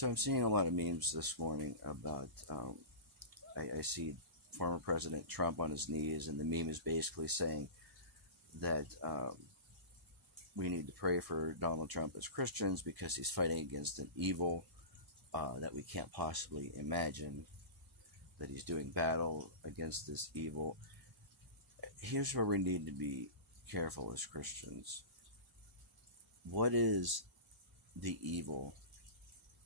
So I'm seeing a lot of memes this morning about. I see former President Trump on his knees, and the meme is basically saying that we need to pray for Donald Trump as Christians because he's fighting against an evil that we can't possibly imagine. That he's doing battle against this evil. Here's where we need to be careful as Christians. What is the evil?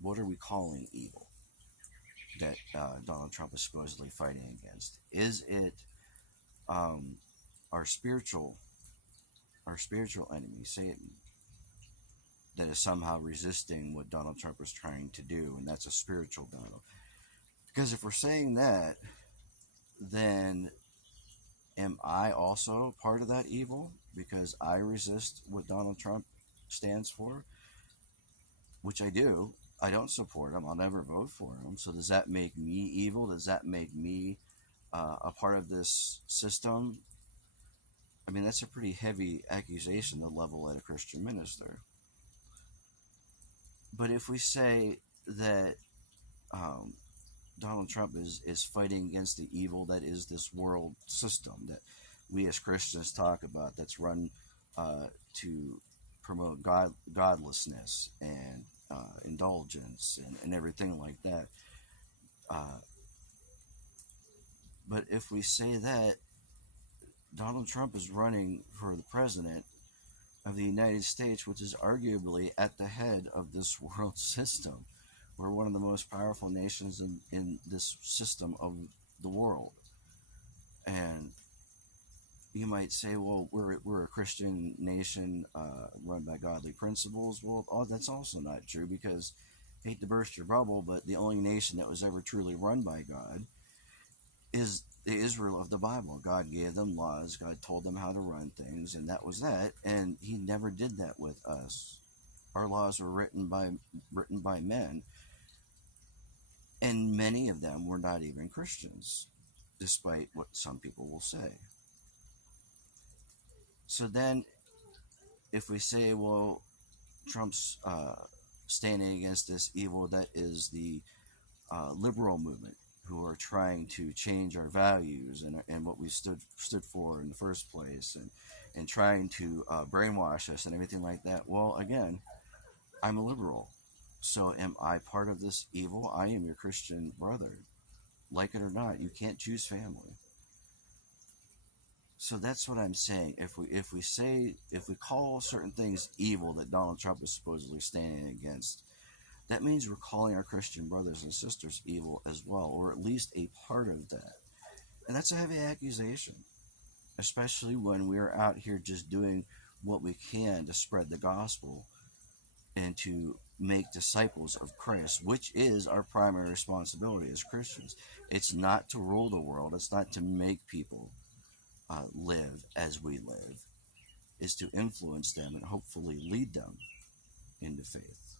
What are we calling evil that Donald Trump is supposedly fighting against? Is it um, our spiritual enemy, Satan, that is somehow resisting what Donald Trump is trying to do, and that's a spiritual battle? Because if we're saying that, then am I also part of that evil because I resist what Donald Trump stands for? Which I do. I don't support him. I'll never vote for him. So does that make me evil? Does that make me a part of this system? I mean, that's a pretty heavy accusation to level at a Christian minister. But if we say that um, Donald Trump is fighting against the evil that is this world system that we as Christians talk about, that's run to promote godlessness and indulgence and everything like that. Uh, but if we say that Donald Trump is running for the president of the United States, which is arguably at the head of this world system, we're one of the most powerful nations in this system of the world. And you might say, well, we're a Christian nation run by godly principles. Well, that's also not true because, hate to burst your bubble, but the only nation that was ever truly run by God is the Israel of the Bible. God gave them laws. God told them how to run things, and that was that. And He never did that with us. Our laws were written by men, and many of them were not even Christians, despite what some people will say. So then, if we say, well, Trump's standing against this evil that is the liberal movement, who are trying to change our values and what we stood for in the first place, and trying to brainwash us and everything like that. Well, again, I'm a liberal. So am I part of this evil? I am your Christian brother. Like it or not, you can't choose family. So that's what I'm saying. If we call certain things evil that Donald Trump is supposedly standing against, that means we're calling our Christian brothers and sisters evil as well, or at least a part of that. And that's a heavy accusation, especially when we're out here just doing what we can to spread the gospel and to make disciples of Christ, which is our primary responsibility as Christians. It's not to rule the world. It's not to make people live as we live. It's to influence them and hopefully lead them into faith.